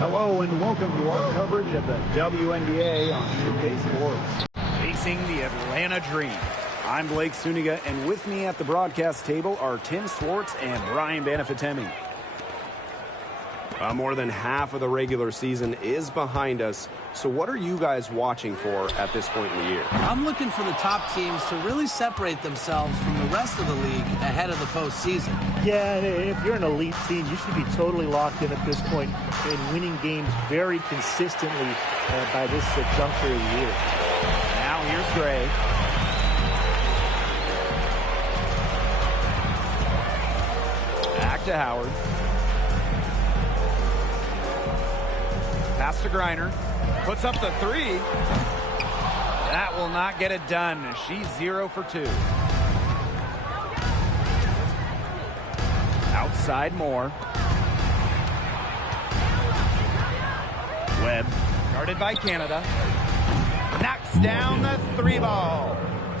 Hello and welcome to our coverage of the WNBA on 2K Sports. Facing the Atlanta Dream. I'm Blake Suniga, and with me at the broadcast table are Tim Swartz and Brian Banafitemi. More than half of the regular season is behind us. So what are you guys watching for at this point in the year? I'm looking for the top teams to really separate themselves from the rest of the league ahead of the postseason. Yeah, and if you're an elite team, you should be totally locked in at this point and winning games very consistently by this juncture of the year. Now here's Gray. Back to Howard. Pass to Griner. Puts up the three. That will not get it done. She's 0 for 2. Outside Moore. Webb. Guarded by Canada. Knocks down the 3 ball.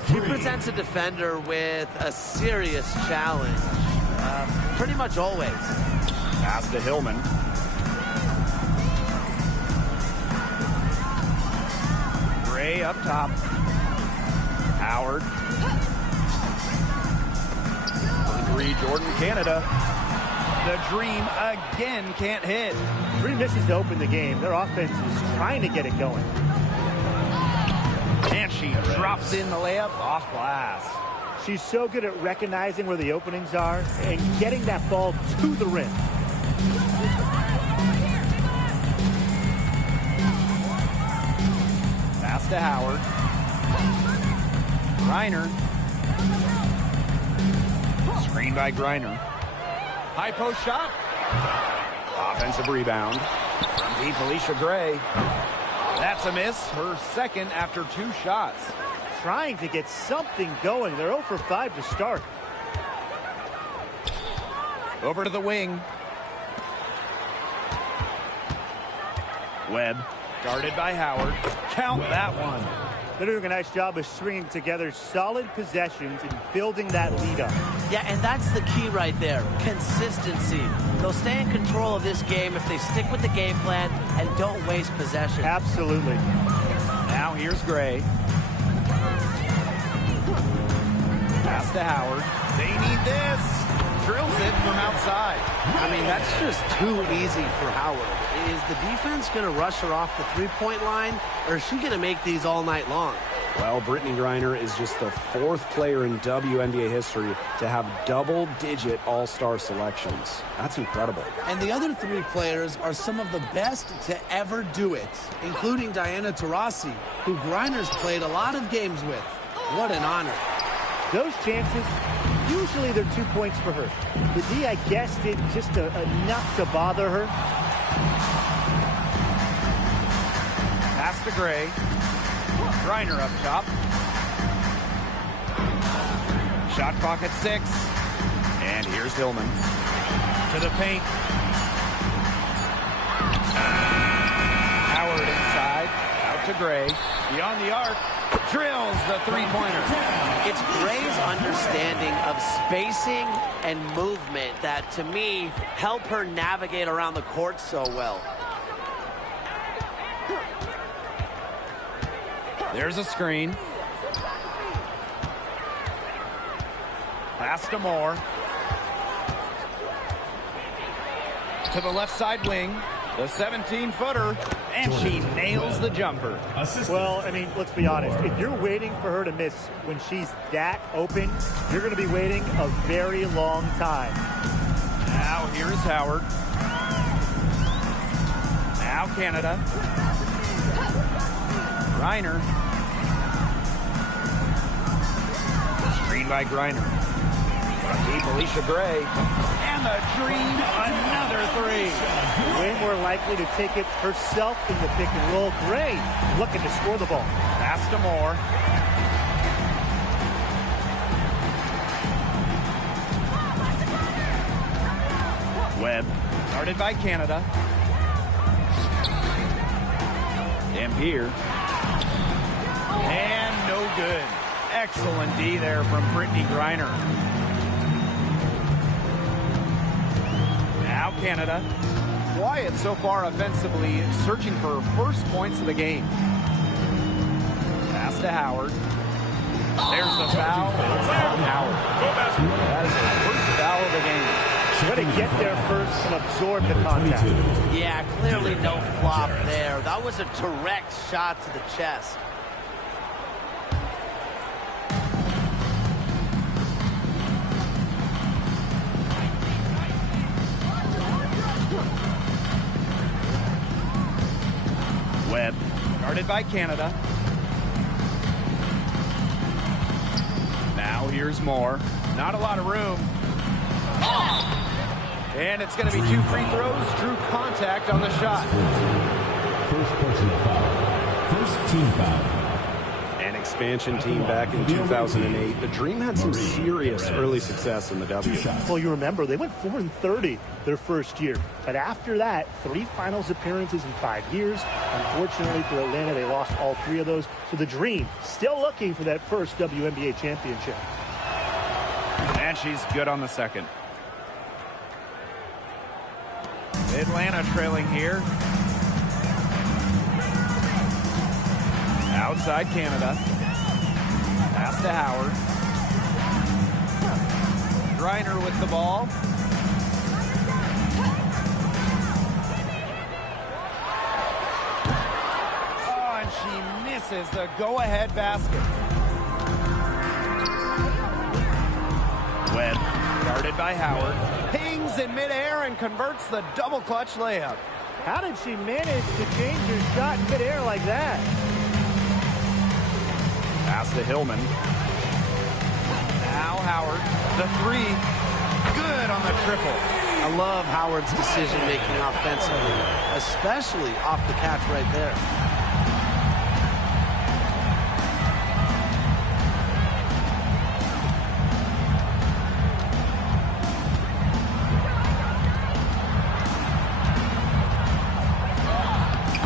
He presents a defender with a serious challenge. Pretty much always. Pass to Hillman. Gray up top. Howard. 3 Jordan Canada. The Dream again can't hit. 3 misses to open the game. Their offense is trying to get it going. And she drops in the layup off glass. She's so good at recognizing where the openings are and getting that ball to the rim. Pass to Howard. Griner. Screen by Griner. High post shot. Offensive rebound. From deep, Alicia Gray. That's a miss. Her second after 2 shots. Trying to get something going. They're 0 for 5 to start. Over to the wing. Webb. Guarded by Howard. Count that one. They're doing a nice job of stringing together solid possessions and building that lead up. Yeah, and that's the key right there. Consistency. They'll stay in control of this game if they stick with the game plan and don't waste possession. Absolutely. Now here's Gray. Pass to Howard. They need this. Drills it from outside. I mean, that's just too easy for Howard. Is the defense going to rush her off the three-point line, or is she going to make these all night long? Well, Brittany Griner is just the 4th player in WNBA history to have double-digit all-star selections. That's incredible. And the other 3 players are some of the best to ever do it, including Diana Taurasi, who Griner's played a lot of games with. What an honor. Those chances, usually they're 2 points for her. The D, I guess, did just enough to bother her. Pass to Gray. Griner up top. Shot clock at 6. And here's Hillman. To the paint. Howard inside. Out to Gray. Beyond the arc. Drills the 3-pointer. It's Gray's understanding of spacing and movement that, to me, help her navigate around the court so well. There's a screen. Pass to Moore. To the left side wing. The 17-footer. And she nails the jumper. Well, I mean, let's be honest. If you're waiting for her to miss when she's that open, you're going to be waiting a very long time. Now here's Howard. Now Canada. Griner. Screen by Griner. Deep Alicia Gray. And the Dream, another 3. Way more likely to take it herself in the pick and roll. Gray looking to score the ball. Pass to Moore. Webb. Guarded by Canada. Dampier. And no good. Excellent D there from Brittany Griner. Now Canada. Quiet so far offensively, searching for first points of the game. Pass to Howard. There's the foul. It's on Howard. That is the first foul of the game. Going to get there first and absorb the contact. Yeah, clearly no flop there. That was a direct shot to the chest. Webb, guarded by Canada. Now here's Moore. Not a lot of room. And it's going to be 2 free throws. True contact on the shot. First personal foul. First team foul. An expansion team back in 2008. The Dream had some serious early success in the W. Well, you remember, they went 4-30 their first year. But after that, 3 finals appearances in 5 years. Unfortunately for Atlanta, they lost all 3 of those. So the Dream still looking for that first WNBA championship. And she's good on the second. Atlanta trailing here. Outside Canada. Pass to Howard. Griner with the ball. Oh, and she misses the go-ahead basket. Webb, guarded by Howard. Pings in midair and converts the double clutch layup. How did she manage to change her shot in midair like that? Pass to Hillman. Now Howard, the 3. Good on the triple. I love Howard's decision-making offensively, especially off the catch right there.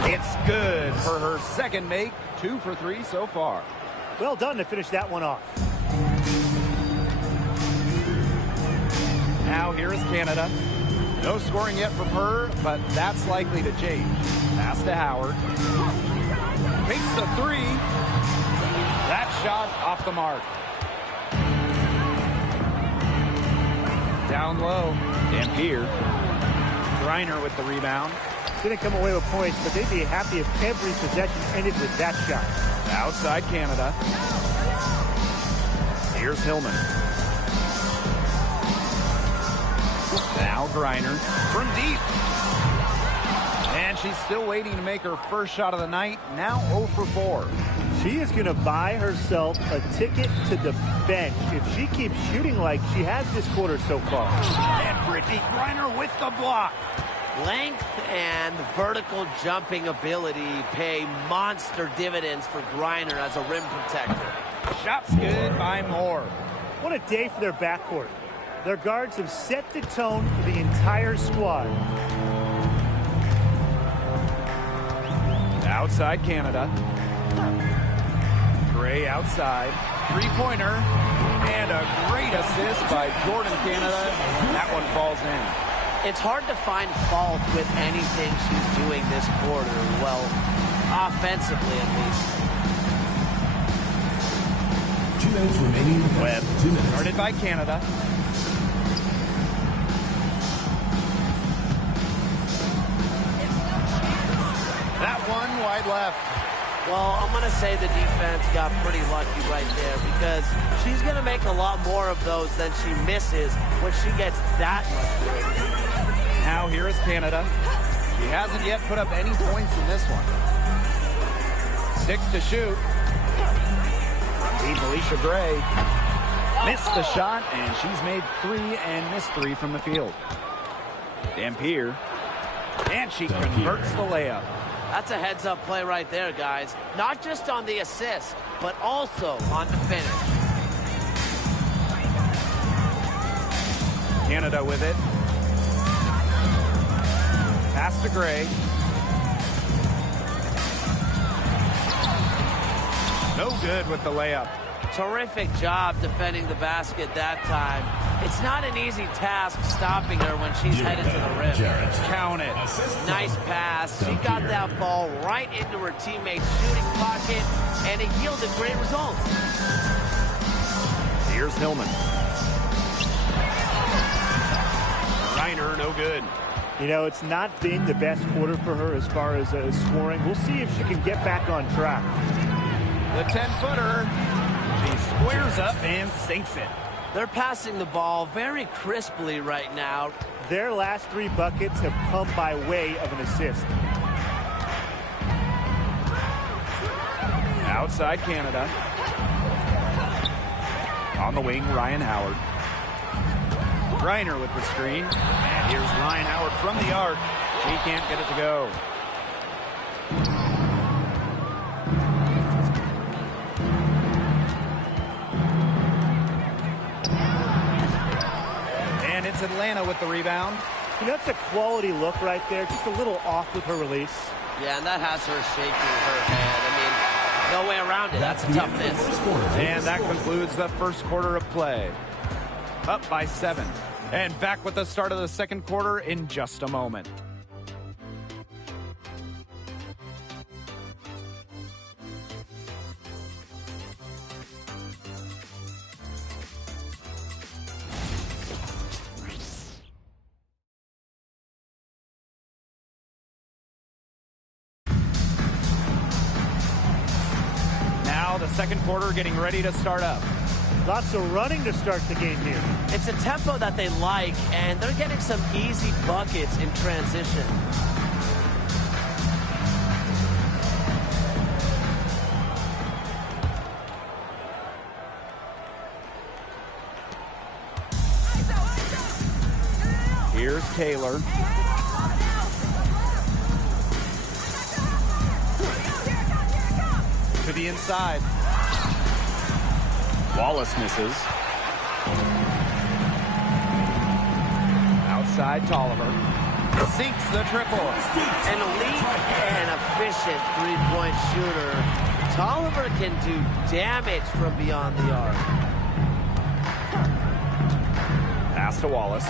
It's good for her second make. 2 for 3 so far. Well done to finish that one off. Now here is Canada. No scoring yet from her, but that's likely to change. Pass to Howard. Takes the 3. That shot off the mark. Down low. Dampier. Griner with the rebound. Didn't come away with points, but they'd be happy if every possession ended with that shot. Outside Canada. Here's Hillman. Now Griner from deep. And she's still waiting to make her first shot of the night. Now 0 for 4. She is going to buy herself a ticket to the bench if she keeps shooting like she has this quarter so far. And Brittany Griner with the block. Length and vertical jumping ability pay monster dividends for Griner as a rim protector. Shots good by Moore. What a day for their backcourt. Their guards have set the tone for the entire squad. Outside Canada. Gray outside. 3-pointer. And a great assist by Jordan Canada. That one falls in. It's hard to find fault with anything she's doing this quarter. Well, offensively at least. 2 minutes remaining. Webb, 2 minutes. guarded by Canada. That one wide left. Well, I'm going to say the defense got pretty lucky right there because she's going to make a lot more of those than she misses when she gets that much. Now here is Canada. She hasn't yet put up any points in this one. 6 to shoot. Deep Alicia Gray. Missed the shot, and she's made 3 and missed 3 from the field. Dampier. And she converts the layup. That's a heads-up play right there, guys. Not just on the assist, but also on the finish. Canada with it. Pass to Gray. No good with the layup. Terrific job defending the basket that time. It's not an easy task stopping her when she's headed to the rim. Count it. Nice pass. She got that ball right into her teammate's shooting pocket, and it yielded great results. Here's Hillman. Reiner, no good. You know, it's not been the best quarter for her as far as scoring. We'll see if she can get back on track. The 10-footer. She squares up and sinks it. They're passing the ball very crisply right now. Their last 3 buckets have come by way of an assist. Outside Canada. On the wing, Ryan Howard. Reiner with the screen. And here's Ryan Howard from the arc. She can't get it to go. And it's Atlanta with the rebound. You know, that's a quality look right there. Just a little off with her release. Yeah, and that has her shaking her head. I mean, no way around it. That's a tough miss. And that concludes the first quarter of play. Up by 7. And back with the start of the second quarter in just a moment. Now the second quarter getting ready to start up. Lots of running to start the game here. It's a tempo that they like, and they're getting some easy buckets in transition. Here's Taylor. To the inside. Wallace misses. Outside Tolliver. Sinks the triple. An elite and efficient three-point shooter. Tolliver can do damage from beyond the arc. Pass to Wallace.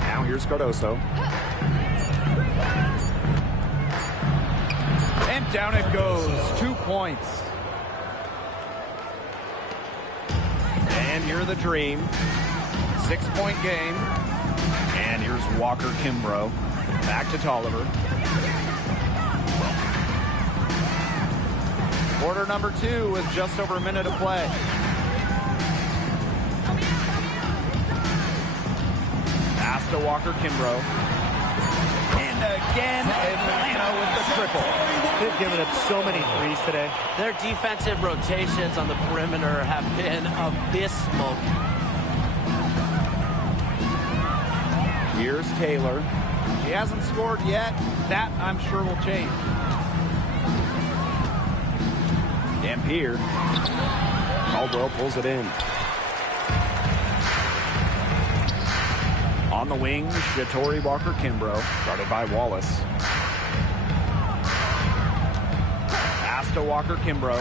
Now here's Cardoso. And down it goes. 2 points. And here the Dream. 6-point game. And here's Walker Kimbrough. Back to Tolliver. Quarter number 2 with just over a minute of play. Pass to Walker Kimbrough. And again, Atlanta with the triple. They've given up so many threes today. Their defensive rotations on the perimeter have been abysmal. Here's Taylor. She hasn't scored yet. That, I'm sure, will change. Dampier. Caldwell pulls it in. On the wing, Shatori Walker Kimbrough, guarded by Wallace. Pass to Walker Kimbrough.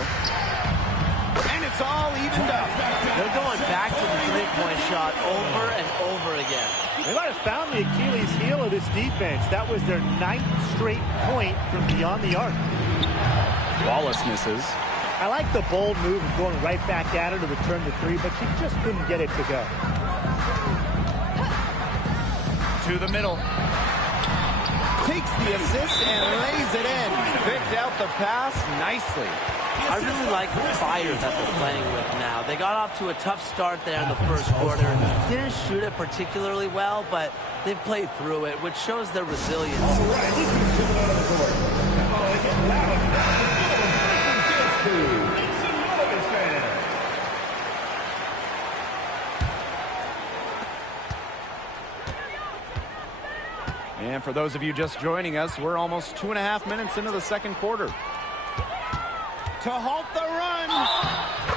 And it's all evened up. They're going back to the three-point shot over and over again. They might have found the Achilles heel of this defense. That was their 9th straight point from beyond the arc. Wallace misses. I like the bold move of going right back at her to return the three, but she just couldn't get it to go. To the middle. Takes the assist and lays it in. Picked out the pass nicely. I really like the fire that they're playing with now. They got off to a tough start there in the first quarter. Didn't shoot it particularly well, but they've played through it, which shows their resilience. And for those of you just joining us, we're almost 2.5 minutes into the second quarter. To halt the run.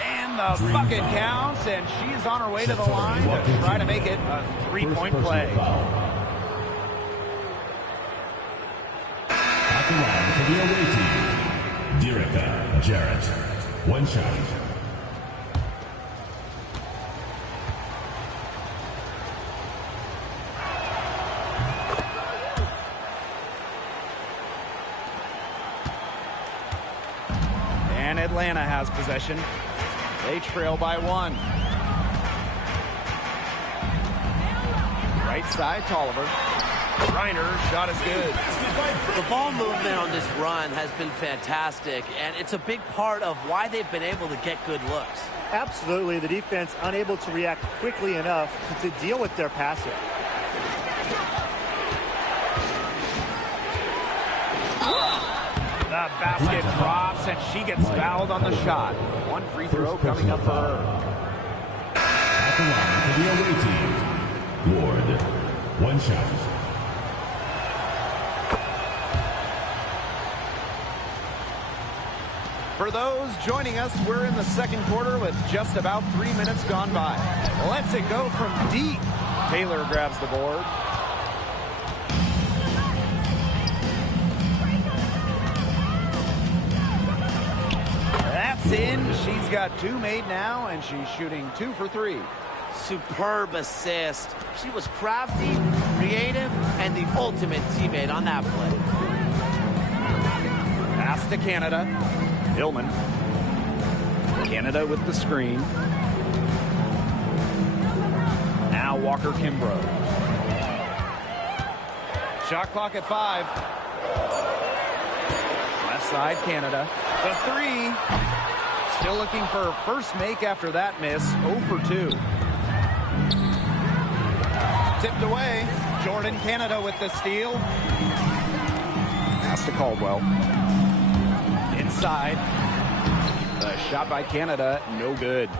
And the bucket counts, and she's on her way to the line to try to make it a 3-point play. At the line, for the away team, Derica Jarrett. 1 shot. And Atlanta has possession. They trail by 1. Right side, Tolliver. Griner, shot is good. The ball movement on this run has been fantastic, and it's a big part of why they've been able to get good looks. Absolutely, the defense unable to react quickly enough to deal with their passing. The basket drops, and she gets fouled on the shot. 1 free throw coming up for her. At the line for the away team, Ward. 1 shot. For those joining us, we're in the second quarter with just about 3 minutes gone by. Let's it go from deep. Taylor grabs the board. That's in. She's got 2 made now, and she's shooting 2 for 3. Superb assist. She was crafty, creative, and the ultimate teammate on that play. Pass to Canada. Hillman. Canada with the screen. Now Walker Kimbrough. Shot clock at 5. Left side, Canada. The 3. Still looking for her first make after that miss. 0 for 2. Tipped away. Jordan Canada with the steal. Pass to Caldwell. Inside. The shot by Canada, no good.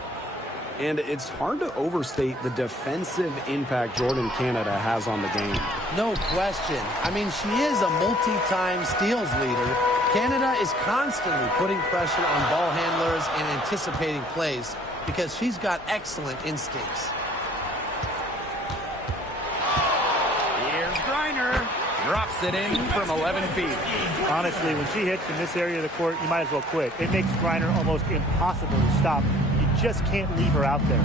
And it's hard to overstate the defensive impact Jordan Canada has on the game. No question. I mean, she is a multi-time steals leader. Canada is constantly putting pressure on ball handlers and anticipating plays because she's got excellent instincts. Here's Griner. Drops it in from 11 feet. Honestly, when she hits in this area of the court, you might as well quit. It makes Griner almost impossible to stop. You just can't leave her out there.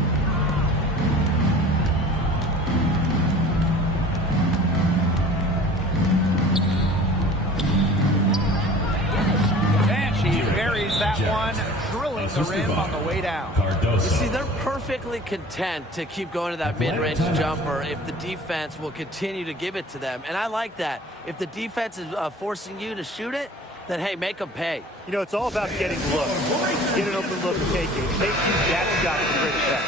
And she buries that one, drilling the rim on the way down. You see, they're perfectly content to keep going to that mid-range jumper if the defense will continue to give it to them. And I like that. If the defense is forcing you to shoot it, then, hey, make them pay. You know, it's all about getting looks. Get an open look and take it. Make use that shot to bring it back.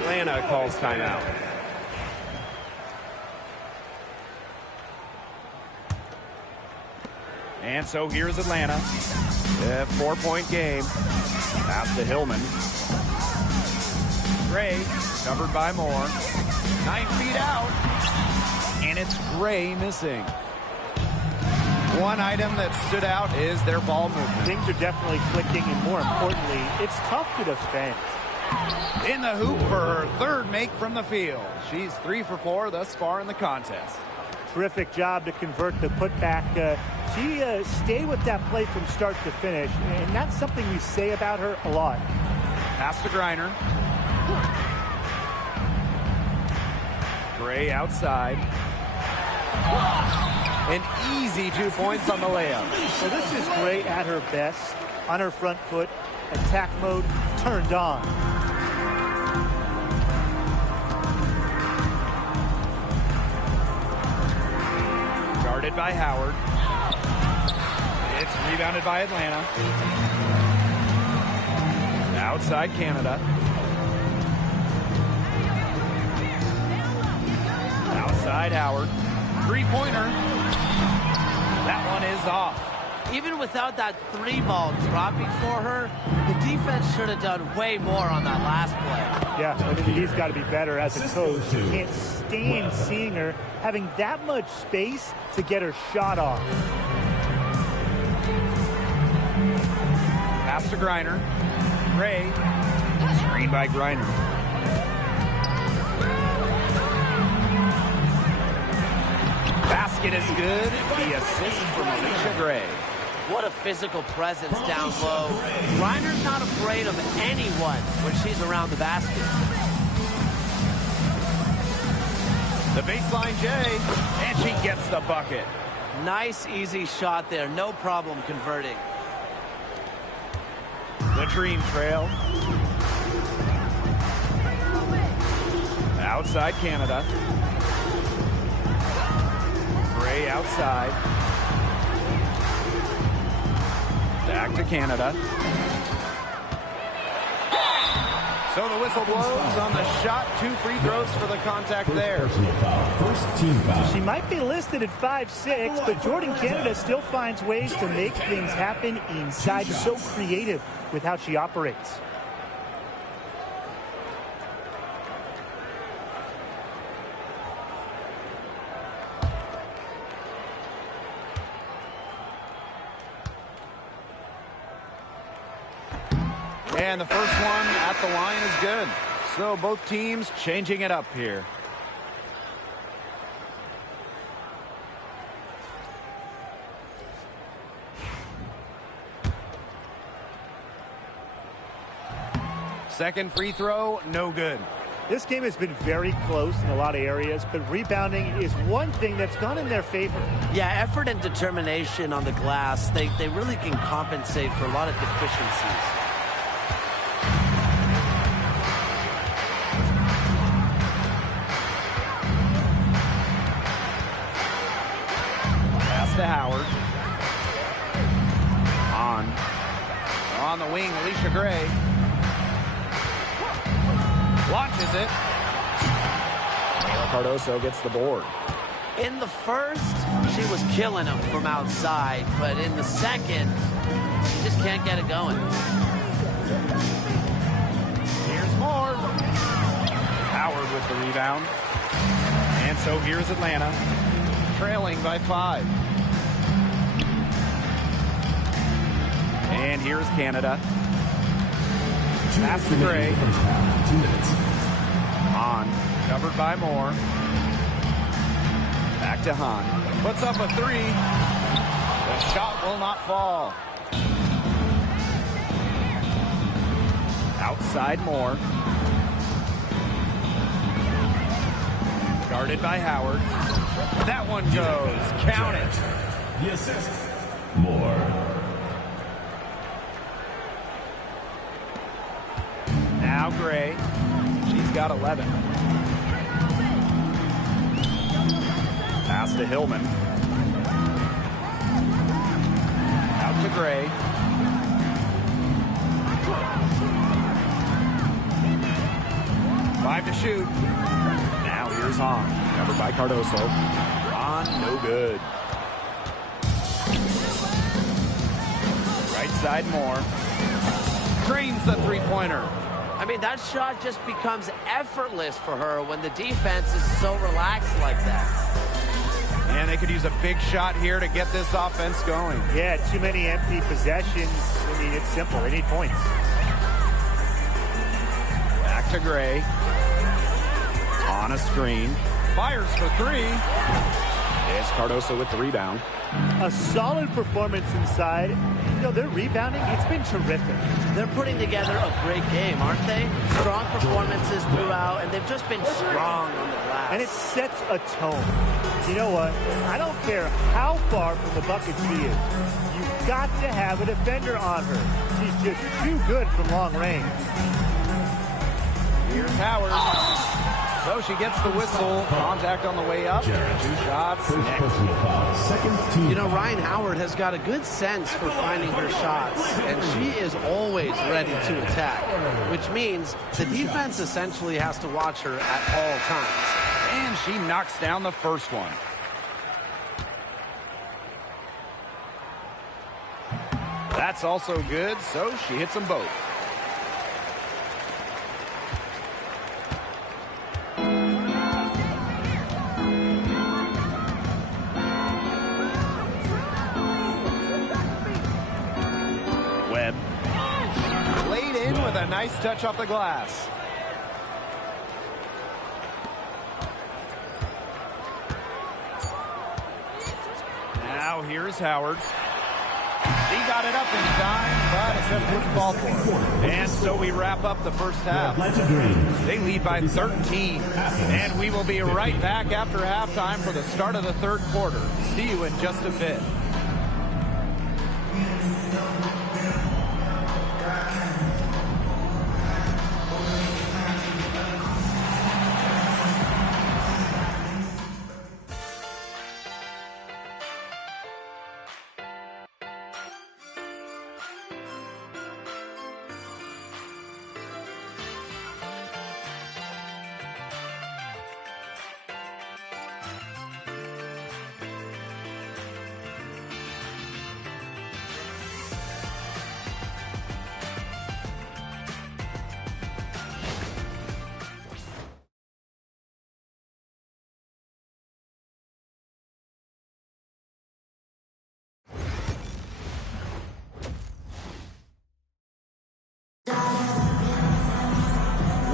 Atlanta calls timeout. And so here's Atlanta. A 4-point game. Pass to Hillman. Gray, covered by Moore. 9 feet out. And it's Gray missing. One item that stood out is their ball movement. Things are definitely clicking, and more importantly, it's tough to defend. In the hoop for her 3rd make from the field. She's 3 for 4 thus far in the contest. Terrific job to convert the putback. She stayed with that play from start to finish, and that's something we say about her a lot. Pass to Griner. Gray outside. An easy 2 points on the layup. So this is Gray at her best, on her front foot, attack mode turned on. Guarded by Howard. It's rebounded by Atlanta. Outside Canada. Outside Howard. 3-pointer. That one is off. Even without that 3-ball dropping for her, the defense should have done way more on that last play. Yeah, I mean, he's got to be better as a coach. He can't stand seeing her having that much space to get her shot off. Pass to Griner. Gray. Screen by Griner. Basket is good. The assist from Alicia Gray. What a physical presence down low. Griner's not afraid of anyone when she's around the basket. The baseline J, and she gets the bucket. Nice, easy shot there. No problem converting. The Dream Trail. Outside Canada. Gray outside. Back to Canada. So the whistle blows on the shot. 2 free throws for the contact there. First team foul. She might be listed at 5'6", but Jordan Canada still finds ways to make things happen inside. So creative with how she operates. And the first one at the line is good. So both teams changing it up here. Second free throw, no good. This game has been very close in a lot of areas, but rebounding is one thing that's gone in their favor. Yeah, effort and determination on the glass, they really can compensate for a lot of deficiencies. Pass to Howard. On the wing, Alicia Gray. Launches it. Cardoso gets the board. In the first, she was killing him from outside, but in the second, she just can't get it going. Here's more. Howard with the rebound. And so here's Atlanta, trailing by 5. And here's Canada. Pass to Gray. 2 minutes. Hahn, covered by Moore. Back to Hahn. Puts up a 3. The shot will not fall. Outside Moore. Guarded by Howard. That one goes. Count it. The assist. Moore. Now Gray. She's got 11. Pass to Hillman. Out to Gray. Five to shoot. Now here's Hahn. Covered by Cardoso. Hahn, no good. Right side Moore. Drains the three-pointer. I mean, that shot just becomes effortless for her when the defense is so relaxed like that. And they could use a big shot here to get this offense going. Yeah, too many empty possessions. I mean, it's simple. They need points. Back to Gray. On a screen. Fires for 3. It's Cardoso with the rebound. A solid performance inside. You know, their rebounding, it's been terrific. They're putting together a great game, aren't they? Strong performances throughout, and they've just been strong on the glass. And it sets a tone. You know what? I don't care how far from the bucket she is. You've got to have a defender on her. She's just too good from long range. Here's Howard. So she gets the whistle. Contact on the way up. 2 shots. First personal foul. Second team. You know, Ryan Howard has got a good sense for finding her shots, and she is always ready to attack, which means the defense essentially has to watch her at all times. And she knocks down the first one. That's also good, so she hits them both. Webb. Laid in with a nice touch off the glass. Now here's Howard. got it up in time, but it just wouldn't fall for him. And so we wrap up the first half. They lead by 13. And we will be right back after halftime for the start of the third quarter. See you in just a bit.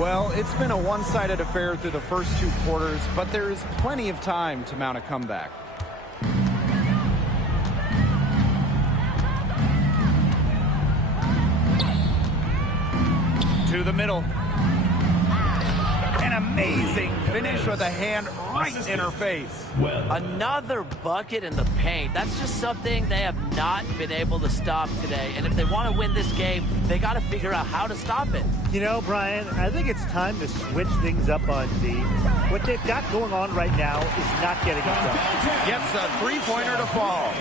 Well, it's been a one-sided affair through the first two quarters, but there is plenty of time to mount a comeback. To the middle. An amazing finish with a hand right in her face. Another bucket in the paint. That's just something they have not been able to stop today. And if they want to win this game, they got to figure out how to stop it. You know, Brian, I think it's time to switch things up on D. What they've got going on right now is not getting it done. Gets a three-pointer to fall.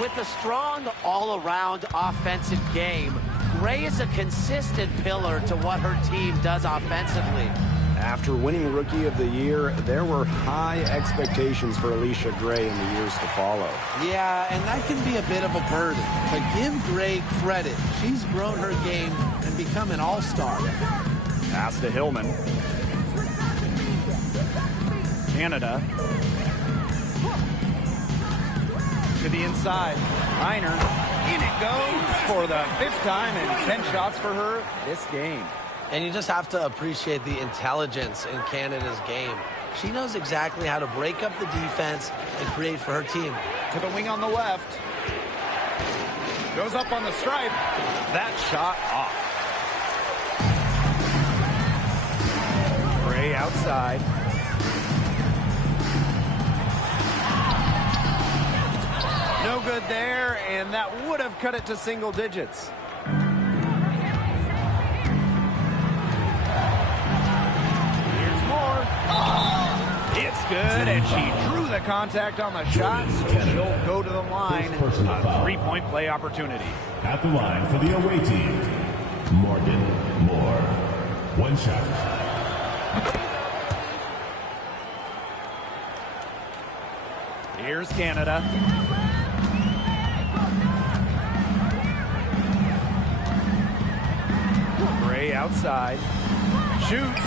With a strong all-around offensive game, Gray is a consistent pillar to what her team does offensively. After winning Rookie of the Year, there were high expectations for Alicia Gray in the years to follow. Yeah, and that can be a bit of a burden. But give Gray credit. She's grown her game and become an all-star. Pass to Hillman. Canada. To the inside. Reiner. In it goes for the fifth time and 10 shots for her this game. And you just have to appreciate the intelligence in Canada's game. She knows exactly how to break up the defense and create for her team. To the wing on the left. Goes up on the stripe. That shot off. Gray outside. No good there, and that would have cut it to single digits. It's good, and she drew the contact on the shot, so she'll go to the line. A three-point play opportunity. At the line for the away team, Morgan Moore. One shot. Here's Canada. Gray outside. Shoots.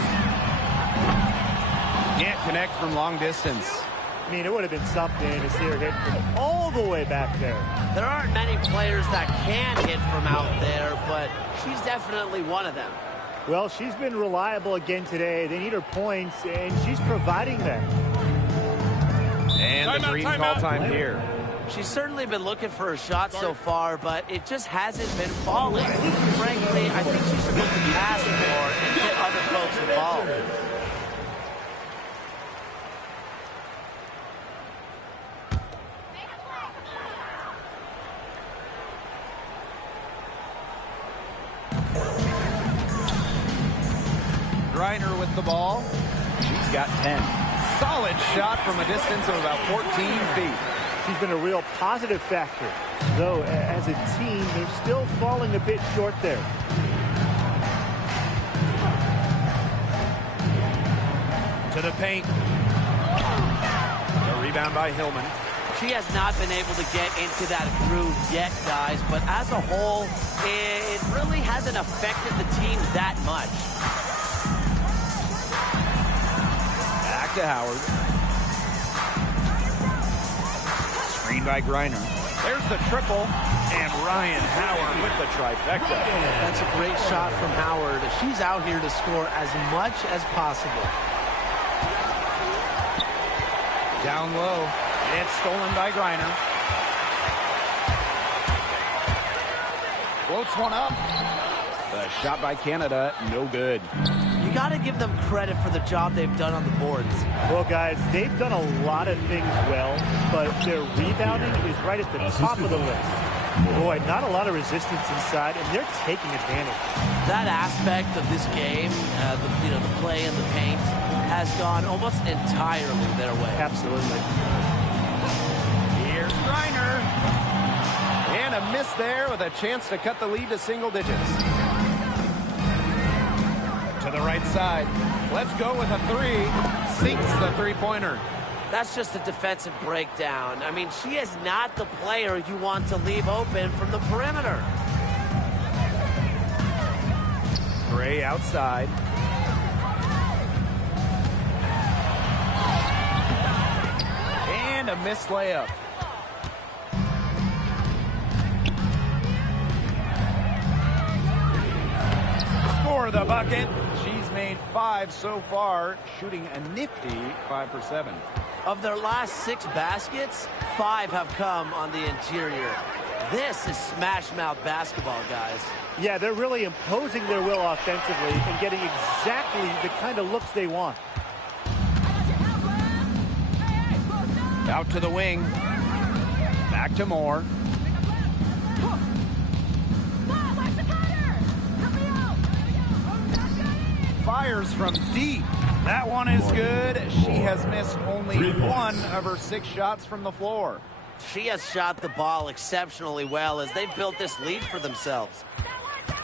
Can't connect from long distance. I mean, it would have been something to see her hit from all the way back there. There aren't many players that can hit from out there, but she's definitely one of them. Well, she's been reliable again today. They need her points, and she's providing them. And the green call time here. She's certainly been looking for a shot so far, but it just hasn't been falling. Frankly, I think she should look to pass more and get other folks involved. Reiner with the ball. She's got 10. Solid shot from a distance of about 14 feet. She's been a real positive factor. Though, as a team, they're still falling a bit short there. To the paint. A rebound by Hillman. She has not been able to get into that groove yet, guys, but as a whole, it really hasn't affected the team that much. Back to Howard. Screen by Greiner. There's the triple, and Ryan Howard with the trifecta. That's a great shot from Howard. She's out here to score as much as possible. Down low. It's stolen by Greiner. Floats one up. The shot by Canada, no good. You got to give them credit for the job they've done on the boards. Well, guys, they've done a lot of things well, but their rebounding is right at the top of the list. Boy, not a lot of resistance inside, and they're taking advantage. That aspect of this game, the play in the paint, has gone almost entirely their way. Absolutely. Here's Griner. And a miss there with a chance to cut the lead to single digits. To the right side. Let's go with a three. Sinks the three-pointer. That's just a defensive breakdown. I mean, she is not the player you want to leave open from the perimeter. Gray outside. And a missed layup. For the bucket. She's made 5 so far, shooting a nifty 5 for 7. Of their last 6 baskets, 5 have come on the interior. This is smash mouth basketball, guys. Yeah, they're really imposing their will offensively and getting exactly the kind of looks they want. Out to the wing. Back to Moore. Fires from deep. That one is good. She has missed only 1 of her 6 shots from the floor. She has shot the ball exceptionally well as they've built this lead for themselves.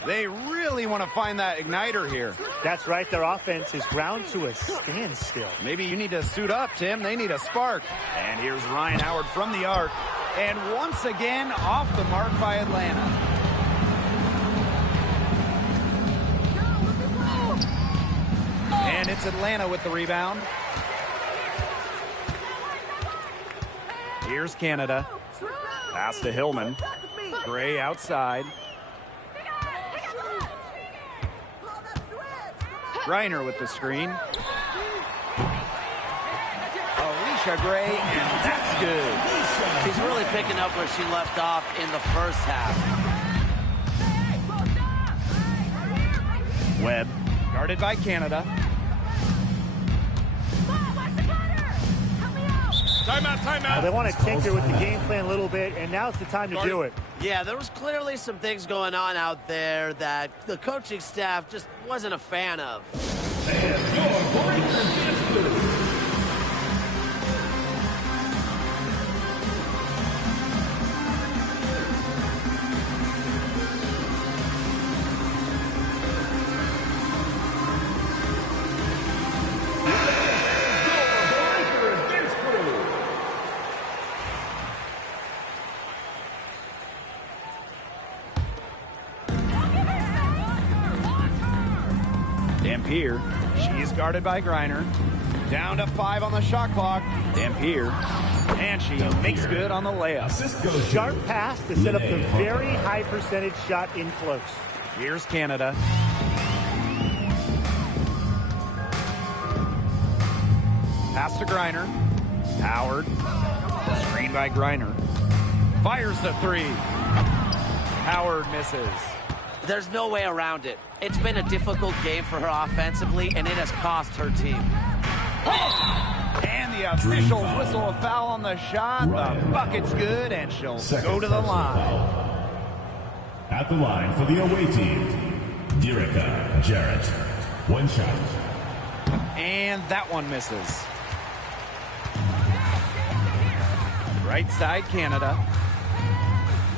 They really want to find that igniter here. That's right. Their offense is ground to a standstill. Maybe you need to suit up, Tim. They need a spark. And here's Ryan Howard from the arc. And once again, off the mark by Atlanta. And it's Atlanta with the rebound. Here's Canada. Pass to Hillman. Gray outside. Griner with the screen. Alicia Gray, and that's good. She's really picking up where she left off in the first half. Webb, guarded by Canada. They want to tinker with the game plan a little bit, and now's the time to do it. Yeah, there was clearly some things going on out there that the coaching staff just wasn't a fan of. Dampier, she's guarded by Griner. Down to 5 on the shot clock. Dampier, and she makes good on the layup. Sharp pass to set up the very high percentage shot in close. Here's Canada. Pass to Griner. Howard, screen by Griner. Fires the 3. Howard misses. There's no way around it. It's been a difficult game for her offensively, and it has cost her team. And the officials whistle a foul on the shot. The bucket's good, and she'll go to the line. At the line for the away team, Derica Jarrett. 1 shot. And that one misses. Right side, Canada.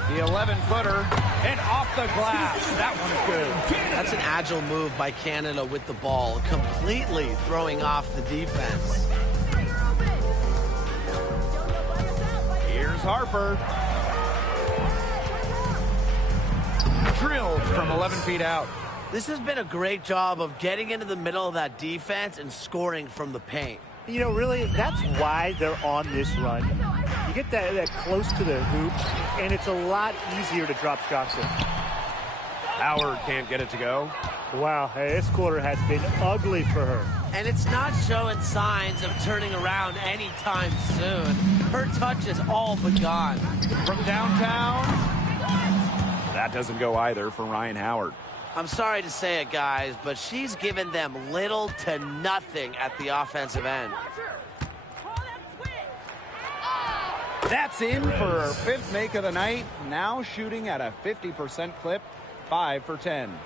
The 11-footer, and off the glass. That one's good. That's an agile move by Canada with the ball, completely throwing off the defense. Here's Harper. Drilled from 11 feet out. This has been a great job of getting into the middle of that defense and scoring from the paint. You know, really, that's why they're on this run. You get that close to the hoop, and it's a lot easier to drop shots in. Howard can't get it to go. Wow, hey, this quarter has been ugly for her. And it's not showing signs of turning around anytime soon. Her touch is all but gone. From downtown, That doesn't go either for Ryan Howard. I'm sorry to say it, guys, but she's given them little to nothing at the offensive end. That's in for her 5th make of the night. Now shooting at a 50% clip, 5 for 10.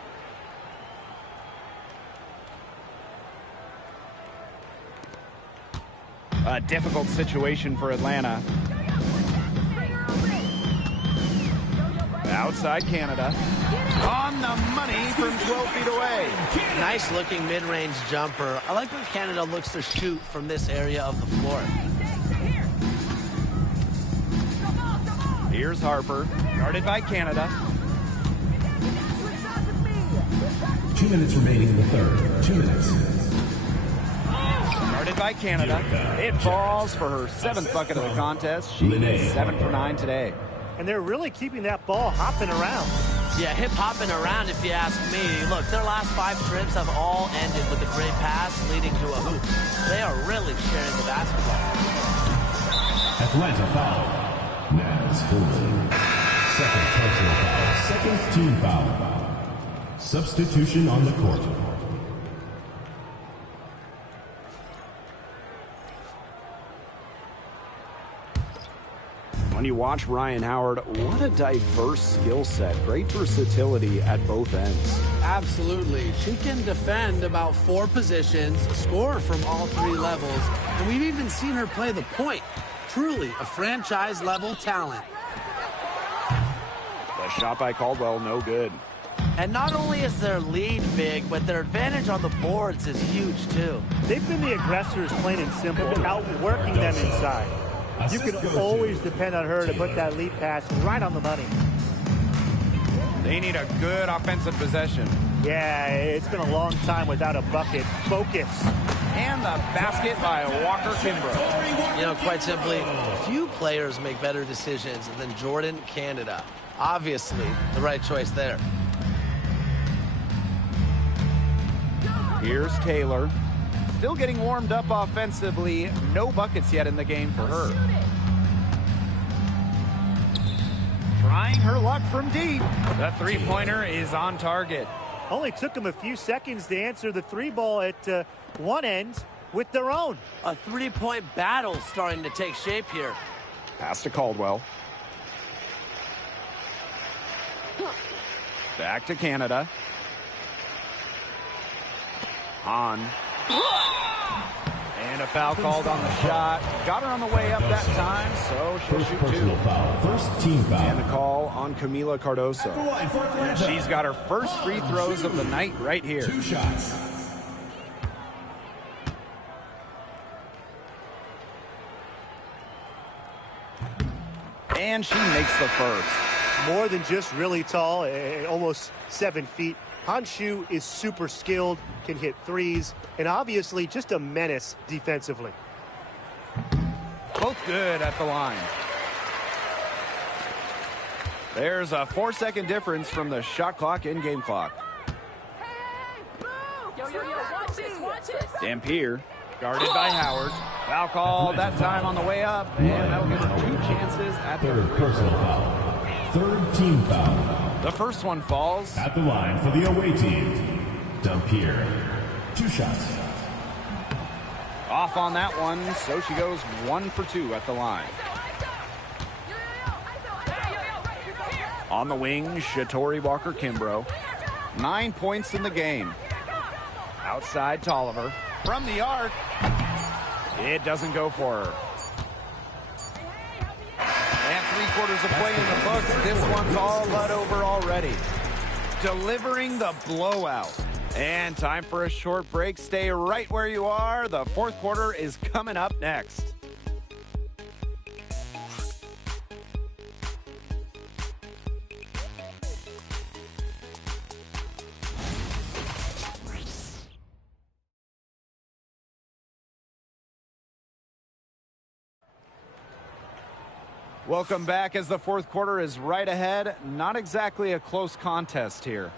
A difficult situation for Atlanta. Outside Canada. On the money from 12 feet away. Nice looking mid-range jumper. I like when Canada looks to shoot from this area of the floor. Here's Harper, guarded by Canada. 2 minutes remaining in the third. 2 minutes. Guarded by Canada. It falls for her 7th bucket of the contest. She is 7 for 9 today. And they're really keeping that ball hopping around. Yeah, hip hopping around if you ask me. Look, their last 5 trips have all ended with a great pass leading to a hoop. They are really sharing the basketball. Atlanta foul. Naz Golden. 2nd personal foul. 2nd team foul. Substitution on the court. When you watch Ryan Howard, what a diverse skill set. Great versatility at both ends. Absolutely. She can defend about 4 positions, score from all 3 levels, and we've even seen her play the point. Truly a franchise-level talent. The shot by Caldwell, no good. And not only is their lead big, but their advantage on the boards is huge, too. They've been the aggressors, plain and simple, outworking them inside. You can always depend on her to put that lead pass right on the money. They need a good offensive possession. Yeah, it's been a long time without a bucket. Focus. And the basket by Walker Kimbrough. You know, quite simply, few players make better decisions than Jordan Canada. Obviously, the right choice there. Here's Taylor. Still getting warmed up offensively. No buckets yet in the game for her. Trying her luck from deep. The three-pointer is on target. Only took them a few seconds to answer the 3 ball at one end with their own. A 3-point battle starting to take shape here. Pass to Caldwell. Back to Canada. On. And a foul called on the shot. Got her on the way up that time, so she'll First shoot personal 2. foul. First team foul. And the call on Camila Cardoso. And she's got her first free throws of the night right here. 2 shots. And she makes the first. More than just really tall, almost 7 feet. Hanshu is super skilled, can hit threes, and obviously just a menace defensively. Both good at the line. There's a 4-second difference from the shot clock and game clock. Dampier, guarded by Howard. Foul call that time on the way up, and that'll give her 2 chances at the Third free personal throw. foul. Third team foul. The first one falls. At the line for the away team. Dampier. 2 shots. Off on that one, so she goes 1 for 2 at the line. On the wing, Shatori Walker Kimbrough. 9 points in the game. Outside Tolliver. From the arc. It doesn't go for her. And 3/4 of play in the books. This one's all let over already. Delivering the blowout. And time for a short break. Stay right where you are. The 4th quarter is coming up next. Welcome back as the 4th quarter is right ahead. Not exactly a close contest here.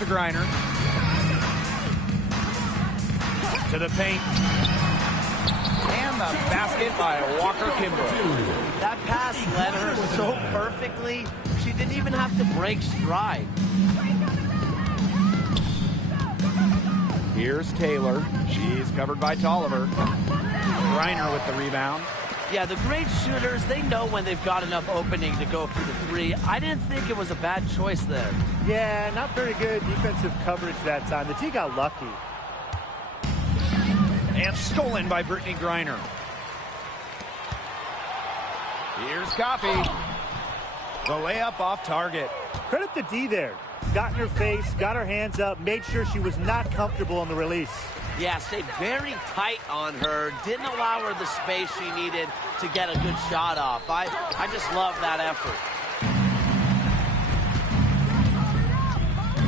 to Griner. To the paint. And the basket by Walker Kimbrough. That pass led her so perfectly, she didn't even have to break stride. Here's Taylor. She's covered by Tolliver. Griner with the rebound. Yeah, the great shooters, they know when they've got enough opening to go for the three. I didn't think it was a bad choice there. Yeah, not very good defensive coverage that time. The T got lucky. And stolen by Brittany Griner. Here's Coffey. The layup off target. Credit the D there. Got in her face, got her hands up, made sure she was not comfortable on the release. Yeah, stayed very tight on her. Didn't allow her the space she needed to get a good shot off. I just love that effort.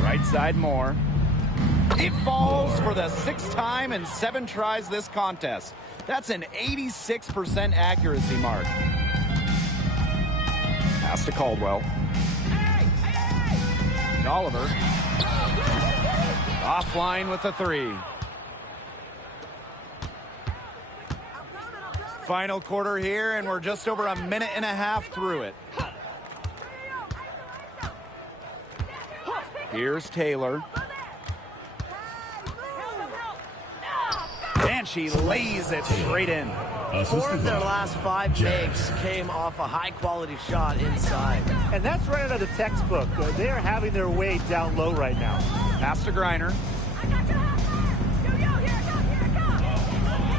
Right side Moore. It falls for the 6th time in 7 tries this contest. That's an 86% accuracy mark. Pass to Caldwell. Oliver. Offline with the 3. Final quarter here, and we're just over a minute and a half through it. Here's Taylor. And she lays it straight in. 4 of their last 5 makes came off a high-quality shot inside. And that's right out of the textbook. They are having their way down low right now. Pass to Griner.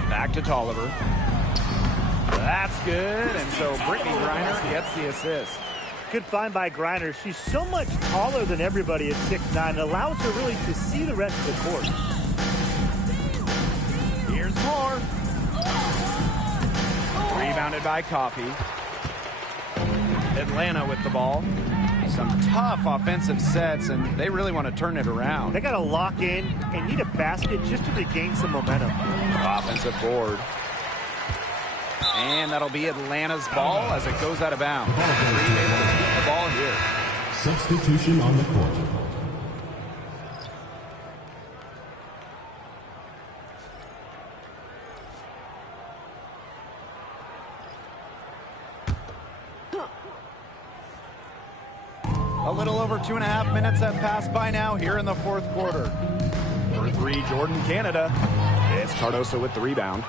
Back to Tolliver. That's good, and so Brittany Griner gets the assist. Good find by Griner. She's so much taller than everybody at 6'9". It allows her really to see the rest of the court. Here's Moore. Rebounded by Coffey. Atlanta with the ball. Some tough offensive sets, and they really want to turn it around. They got to lock in and need a basket just to regain some momentum. Offensive board. And that'll be Atlanta's ball as it goes out of bounds. Able to keep the ball here. Substitution on the court. A little over 2.5 minutes have passed by now here in the 4th quarter. For 3, Jordan, Canada. It's Cardoso with the rebound.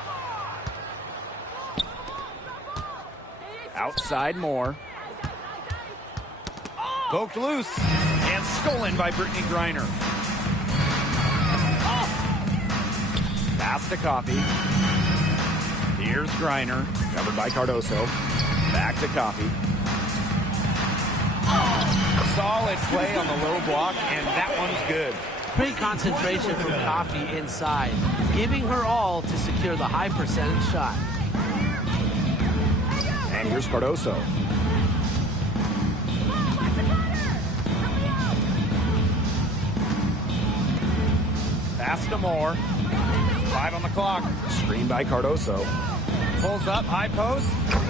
Outside Moore. Poked loose and stolen by Brittany Griner. Pass to Coffey. Here's Griner, covered by Cardoso. Back to Coffey. Solid play on the low block, and that one's good. Great concentration from Coffey inside, giving her all to secure the high percentage shot. And here's Cardoso. Pass to Moore. 5 on the clock. Screen by Cardoso. Pulls up, high post.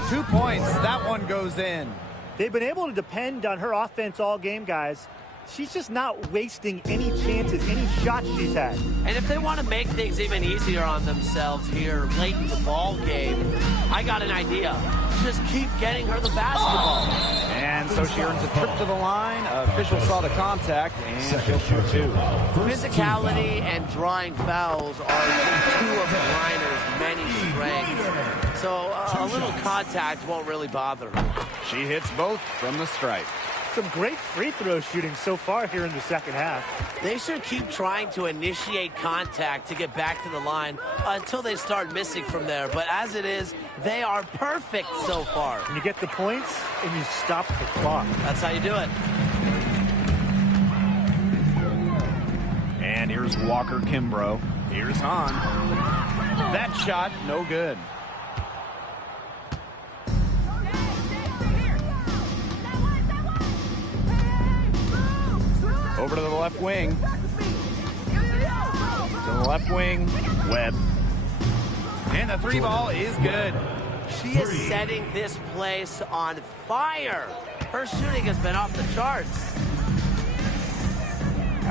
2 points. That one goes in. They've been able to depend on her offense all game, guys. She's just not wasting any chances, any shots she's had. And if they want to make things even easier on themselves here late in the ball game, I got an idea. Just keep getting her the basketball. And so she earns a trip to the line. Official saw the contact, and she'll shoot 2. Physicality and drawing fouls are just 2 of Griner's many strengths. So a little contact won't really bother her. She hits both from the stripe. Some great free throw shooting so far here in the second half. They should keep trying to initiate contact to get back to the line until they start missing from there. But as it is, they are perfect so far. And you get the points and you stop the clock. That's how you do it. And here's Walker Kimbrough. Here's Hahn. That shot, no good. Over to the left wing. To the left wing, Webb. And the 3 ball is good. She is setting this place on fire. Her shooting has been off the charts.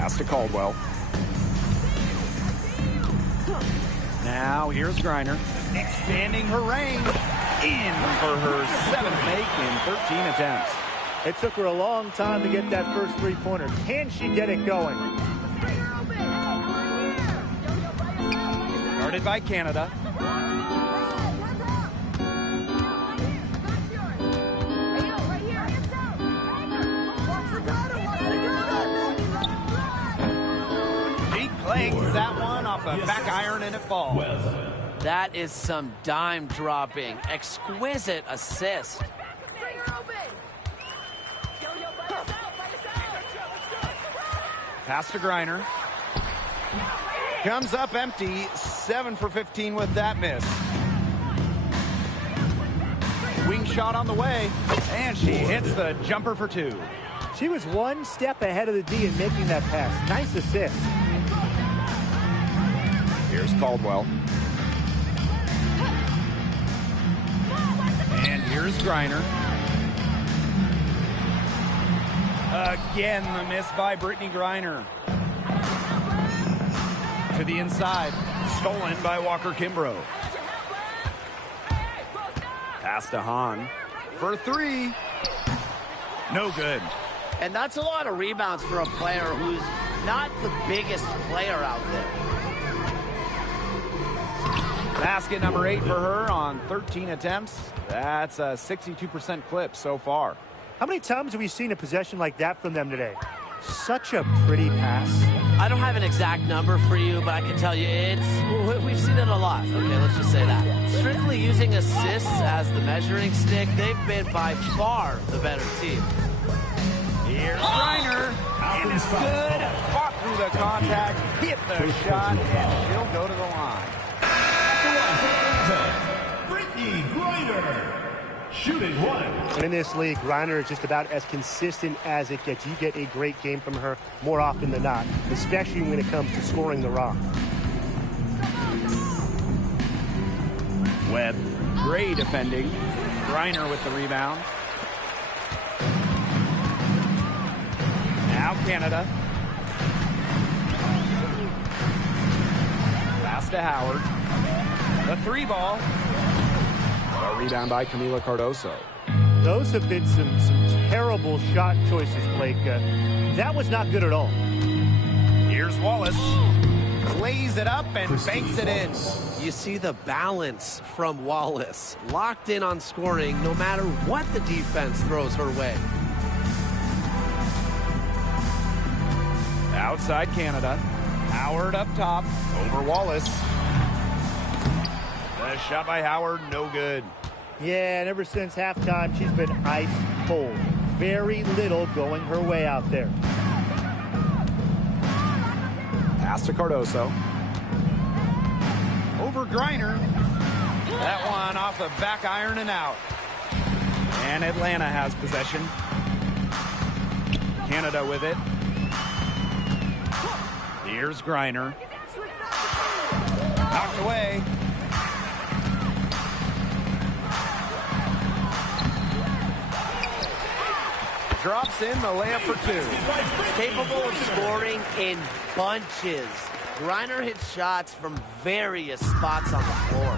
Pass to Caldwell. Now here's Griner, expanding her range. In for her 7th make in 13 attempts. It took her a long time to get that first three-pointer. Can she get it going? Guarded by Canada. She clangs that one off the back iron and it falls. That is some dime dropping. Exquisite assist. Pass to Griner. Comes up empty. 7 for 15 with that miss. Wing shot on the way. And she hits the jumper for 2. She was one step ahead of the D in making that pass. Nice assist. Here's Caldwell. And here's Griner. Again, the miss by Brittany Griner. To the inside. Stolen by Walker Kimbrough. Pass to Hahn. For 3. No good. And that's a lot of rebounds for a player who's not the biggest player out there. Basket number 8 for her on 13 attempts. That's a 62% clip so far. How many times have we seen a possession like that from them today? Such a pretty pass. I don't have an exact number for you, but I can tell you we've seen it a lot. Okay, let's just say that. Strictly using assists as the measuring stick, they've been by far the better team. Here's Griner, and it's good. Fought through the contact, hit the shot, and she'll go to the line. Brittany Griner, shooting 1. And in this league, Griner is just about as consistent as it gets. You get a great game from her more often than not, especially when it comes to scoring the rock. Webb, great defending. Griner with the rebound. Now Canada. Pass to Howard. The 3 ball. A rebound by Camila Cardoso. Those have been some terrible shot choices, Blake. That was not good at all. Here's Wallace. Lays it up and banks it in. You see the balance from Wallace. Locked in on scoring no matter what the defense throws her way. Outside Canada. Howard up top. Over Wallace. The shot by Howard, no good. Yeah, and ever since halftime, she's been ice cold. Very little going her way out there. Pass to Cardoso. Over Griner. That one off the back iron and out. And Atlanta has possession. Canada with it. Here's Griner. Knocked away. Drops in the layup for 2. Capable of scoring in bunches. Griner hits shots from various spots on the floor.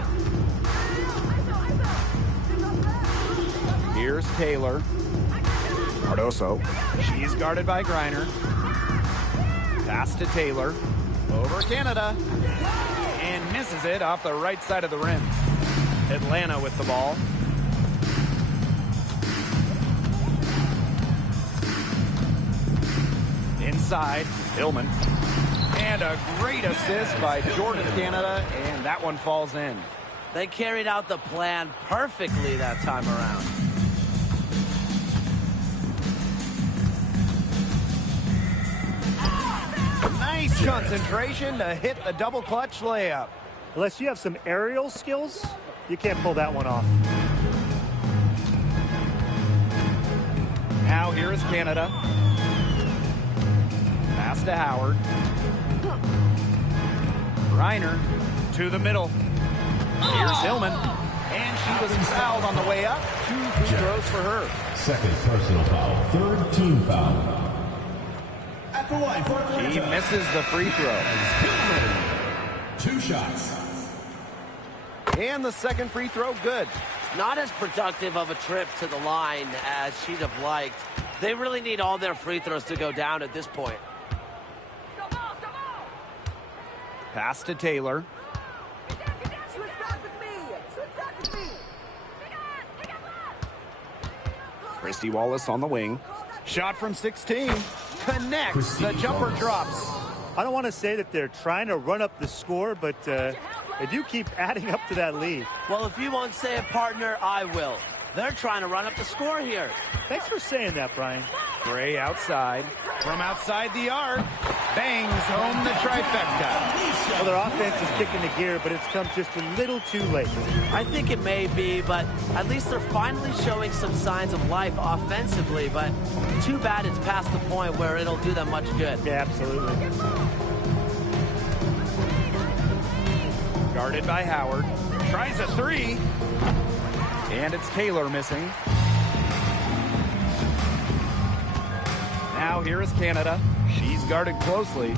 Here's Taylor. Cardoso. She's guarded by Griner. Pass to Taylor. Over Canada. And misses it off the right side of the rim. Atlanta with the ball. Inside, Hillman. And a great assist by Jordan Canada, and that one falls in. They carried out the plan perfectly that time around. Nice concentration to hit the double clutch layup. Unless you have some aerial skills, you can't pull that one off. Now here is Canada. Pass to Howard. Griner to the middle. Here's Hillman. And she was fouled on the way up. 2 free throws for her. Second personal foul. Third team foul. At the line for Atlanta. He misses the free throw. 2 shots. And the second free throw, good. Not as productive of a trip to the line as she'd have liked. They really need all their free throws to go down at this point. Pass to Taylor. Christy Wallace on the wing. Shot from 16. Connects. The jumper drops. I don't want to say that they're trying to run up the score, but they do keep adding up to that lead. Well, if you won't say it, partner, I will. They're trying to run up the score here. Thanks for saying that, Brian. Gray outside. From outside the arc. Bangs home the trifecta. Well, their offense is kicking the gear, but it's come just a little too late. I think it may be, but at least they're finally showing some signs of life offensively. But too bad it's past the point where it'll do them much good. Yeah, absolutely. Guarded by Howard. Tries a three. And it's Taylor missing. Now here is Canada. She's guarded closely.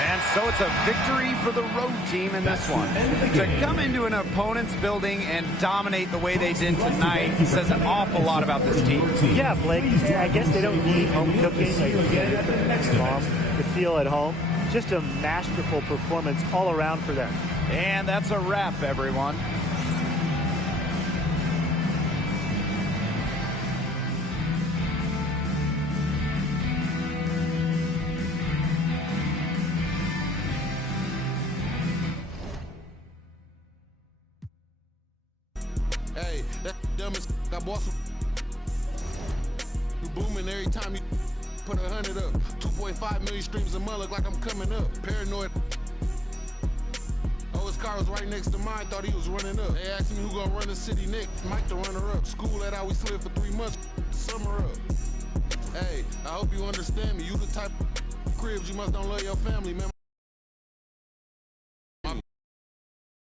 And so it's a victory for the road team in this one. To come into an opponent's building and dominate the way they did tonight says an awful lot about this team. Yeah, Blake, I guess they don't need home cooking like mom to feel at home. Just a masterful performance all around for them. And that's a wrap, everyone. Hey, that dumb as I bought some. You booming every time you put 100 up. 2.5 million streams a month, look like I'm coming up. Paranoid. Oh, his car was right next to mine, thought he was running up. They asked me who gonna run the city next. Mike the runner up. School that we slid for 3 months. Summer up. Hey, I hope you understand me. You the type of cribs you must don't love your family, man.